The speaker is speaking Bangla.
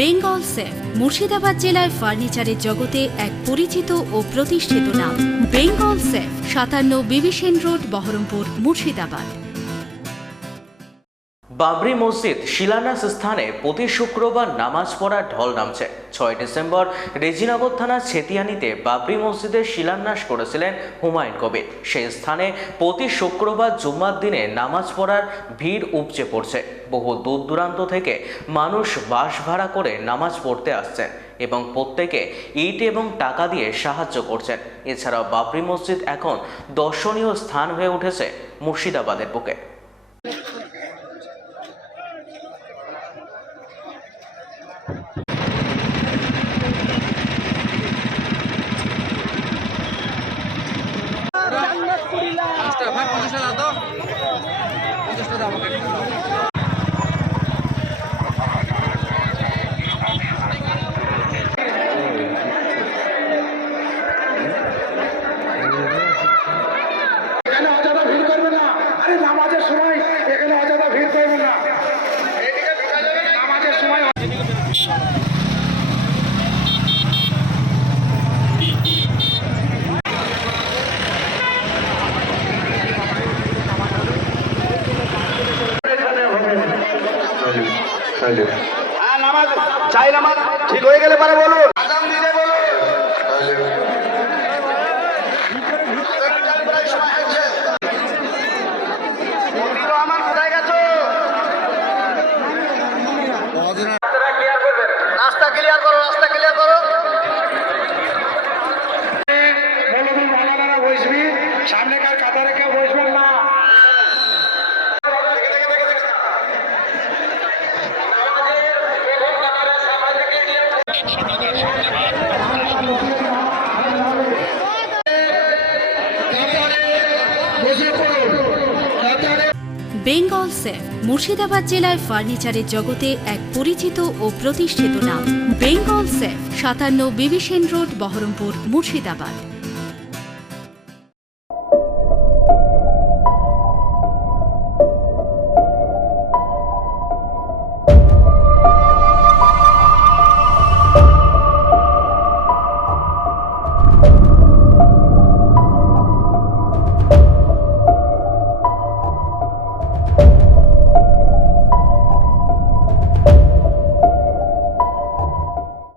বেঙ্গল সেফ মুর্শিদাবাদ জেলায় ফার্নিচারের জগতে এক পরিচিত ও প্রতিষ্ঠিত নাম। বেঙ্গল সেফ 57 বিবি সেন রোড, বহরমপুর, মুর্শিদাবাদ। বাবরি মসজিদ শিলান্যাস স্থানে প্রতি শুক্রবার নামাজ পড়ার ঢল নামছে। 6 ডিসেম্বর রেজিনগর থানার ছেতিয়ানিতে বাবরি মসজিদের শিলান্যাস করেছিলেন হুমায়ুন কবির। সেই স্থানে প্রতি শুক্রবার জুম্মার দিনে নামাজ পড়ার ভিড় উপচে পড়ছে। বহু দূর দূরান্ত থেকে মানুষ বাস ভাড়া করে নামাজ পড়তে আসছেন এবং প্রত্যেকে ইট এবং টাকা দিয়ে সাহায্য করছেন। এছাড়াও বাবরি মসজিদ এখন দর্শনীয় স্থান হয়ে উঠেছে মুর্শিদাবাদের বুকে। নামাজের সময় এখানে অযথা ভিড় করবে না। নামাজের সময় নামাজ চাই, নামাজ ঠিক হয়ে গেলে পারে বলুন, আজান দিলে বলুন। আমার কোথায় গেছো? রাস্তা ক্লিয়ার করো, রাস্তা ক্লিয়ার করো। বসবি, সামনেকার কাতারে কেউ বসবেন না। বেঙ্গল সেফ মুর্শিদাবাদ জেলায় ফার্নিচারের জগতে এক পরিচিত ও প্রতিষ্ঠিত নাম। বেঙ্গল সেফ 57 বিবি সেন রোড, বহরমপুর, মুর্শিদাবাদ।